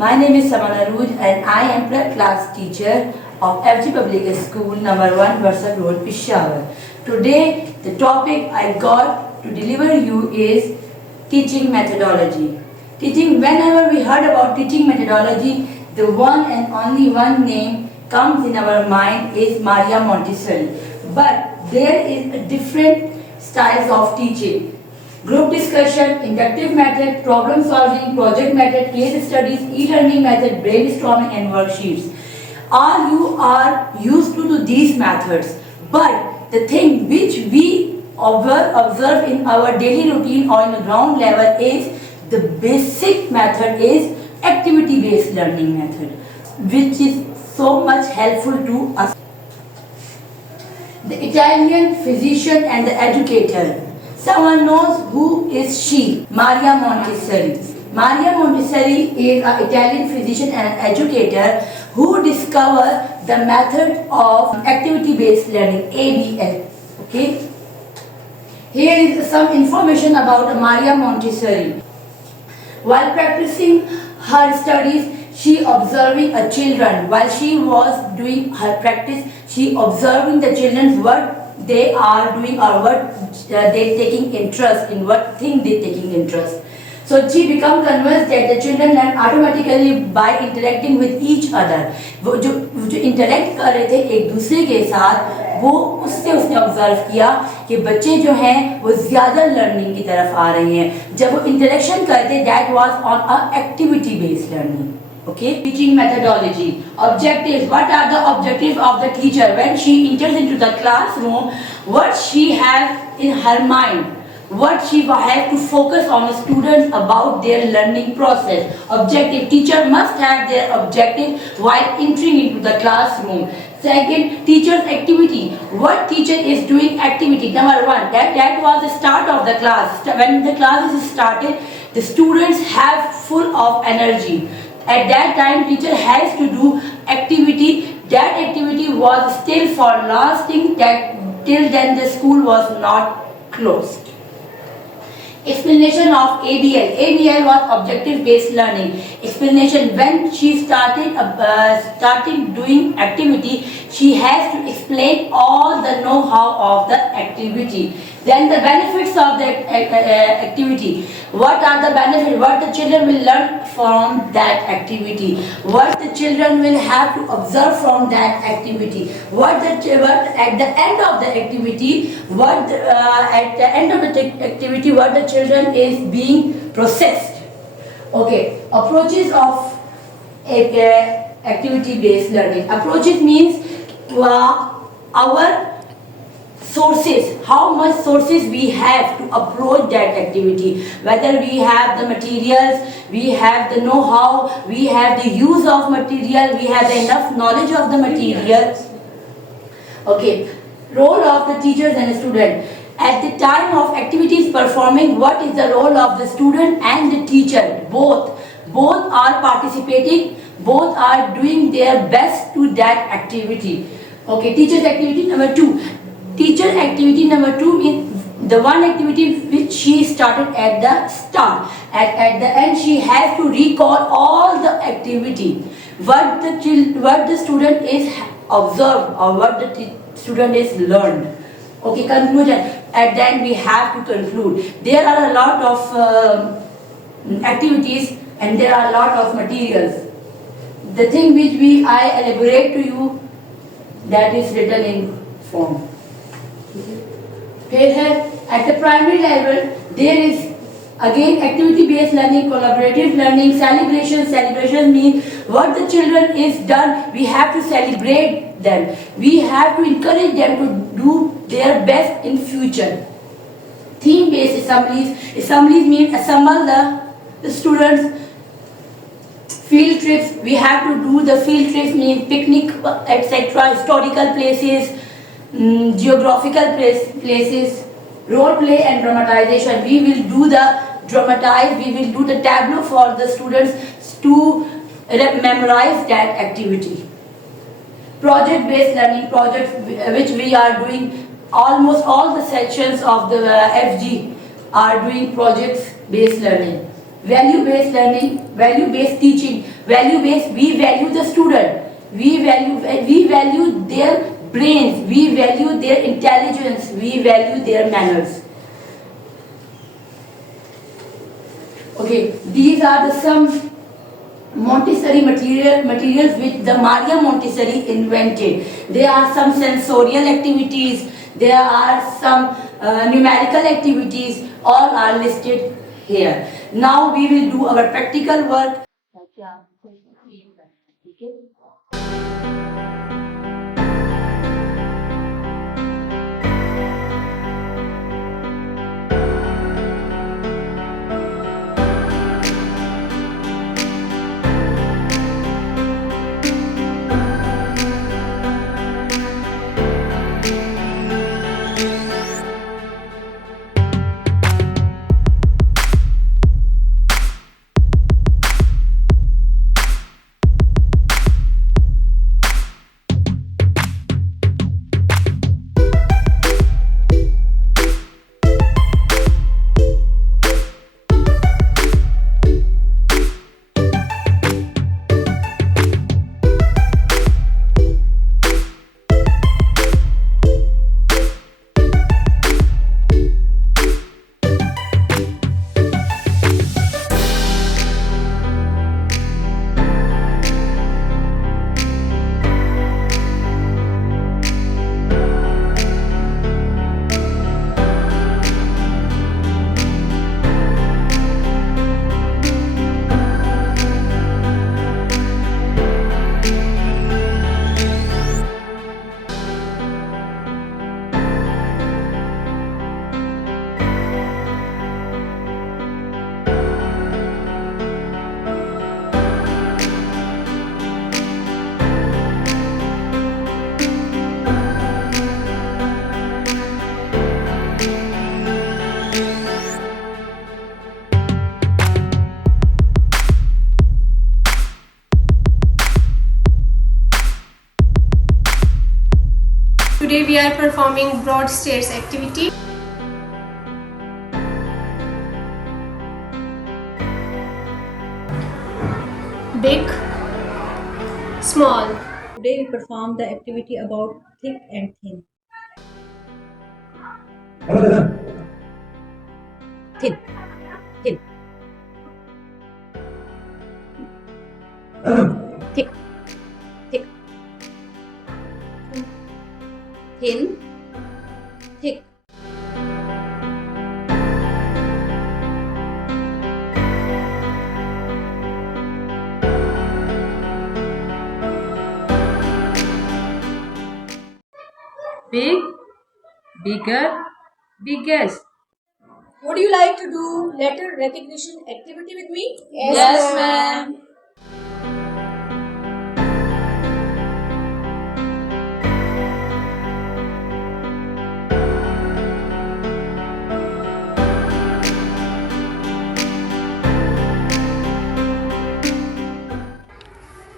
My name is Samana Rooj and I am prep class teacher of FG Public School number 1 Warsak Road, Peshawar. Today the topic I got to deliver you is teaching methodology. Whenever we heard about teaching methodology, the one and only one name comes in our mind is Maria Montessori. But there is a different styles of teaching. Group discussion, inductive method, problem solving, project method, case studies, e-learning method, brainstorming and worksheets. All you are used to these methods. But the thing which we observe in our daily routine or in the ground level is the basic method is activity-based learning method, which is so much helpful to us. The Italian physician and the educator. Someone knows who is she? Maria Montessori. Maria Montessori is an Italian physician and educator who discovered the method of activity-based learning, ABL. Okay. Here is some information about Maria Montessori. While practicing her studies, she observing a children. While she was doing her practice, she observing the children what they are doing or what they taking interest in, what thing they taking interest. So she become convinced that the children learn automatically by interacting with each other. वो जो interact कर रहे थे एक दूसरे के साथ, वो उससे उसने ऑब्जर्व किया कि बच्चे जो हैं वो ज़्यादा लर्निंग की तरफ आ रहे हैं जब वो इंटरेक्शन करते. That was on a activity based learning. Okay, teaching methodology. Objectives. What are the objectives of the teacher when she enters into the classroom? What she has in her mind? What she has to focus on the students about their learning process. Objective. Teacher must have their objective while entering into the classroom. Second, teacher's activity. What teacher is doing activity? Number one, that was the start of the class. When the class is started, the students have full of energy. At that time, teacher has to do activity. That activity was still for lasting. That till then the school was not closed. Explanation of ABL. ABL was objective-based learning. Explanation. When she started doing activity, she has to explain all the know-how of the activity. Then the benefits of the activity. What are the benefits? What the children will learn from that activity? What the children will have to observe from that activity? What at the end of the activity? What the children is being processed? Okay. Approaches of activity-based learning. Approaches means our sources, how much sources we have to approach that activity, whether we have the materials, we have the know-how, we have the use of material, we have enough knowledge of the materials. Okay, role of the teachers and the student. At the time of activities performing, what is the role of the student and the teacher? Both are participating, both are doing their best to that activity. Okay, teacher's activity number 2. Teacher activity number 2 means the one activity which she started at the start. At the end, she has to recall all the activity, what the student is observed or what the student is learned. Okay, conclusion. At the end, we have to conclude. There are a lot of activities and there are a lot of materials. The thing which I elaborate to you, that is written in form. Here at the primary level, there is again activity-based learning, collaborative learning, celebration. Celebration means what the children is done, we have to celebrate them. We have to encourage them to do their best in future. Theme-based assemblies. Assemblies mean assemble the students. Field trips, we have to do the field trips mean picnic, etc. Historical places, geographical places, role play and dramatization. We will do the dramatize, we will do the tableau for the students to memorize that activity. Project based learning, projects which we are doing, almost all the sections of the FG are doing projects based learning. value-based learning, value-based teaching, value-based. We value the student. We value their brains. We value their intelligence. We value their manners. Okay, these are the some Montessori materials which the Maria Montessori invented. There are some sensorial activities. There are some numerical activities. All are listed here. Now we will do our practical work. Today we are performing broad states activity. Big, small. Today we perform the activity about thick and thin. Thin, thin. Thick, thick. Thin, thick. Big, bigger, biggest. Would you like to do letter recognition activity with me? Yes, ma'am.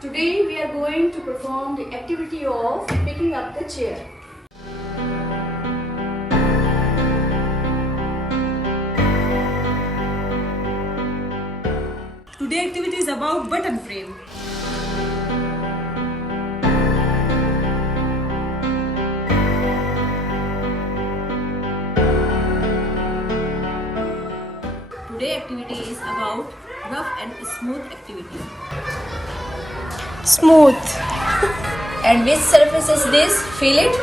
Today we are going to perform the activity of picking up the chair. Today activity is about button frame. Today activity is about rough and smooth activity. Smooth. And which surface is this? Feel it?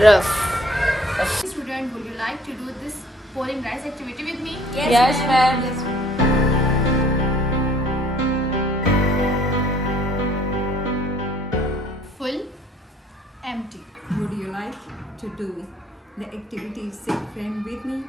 Rough. Student, would you like to do this pouring rice activity with me? Yes, ma'am. Full, empty. Would you like to do the activity set frame with me?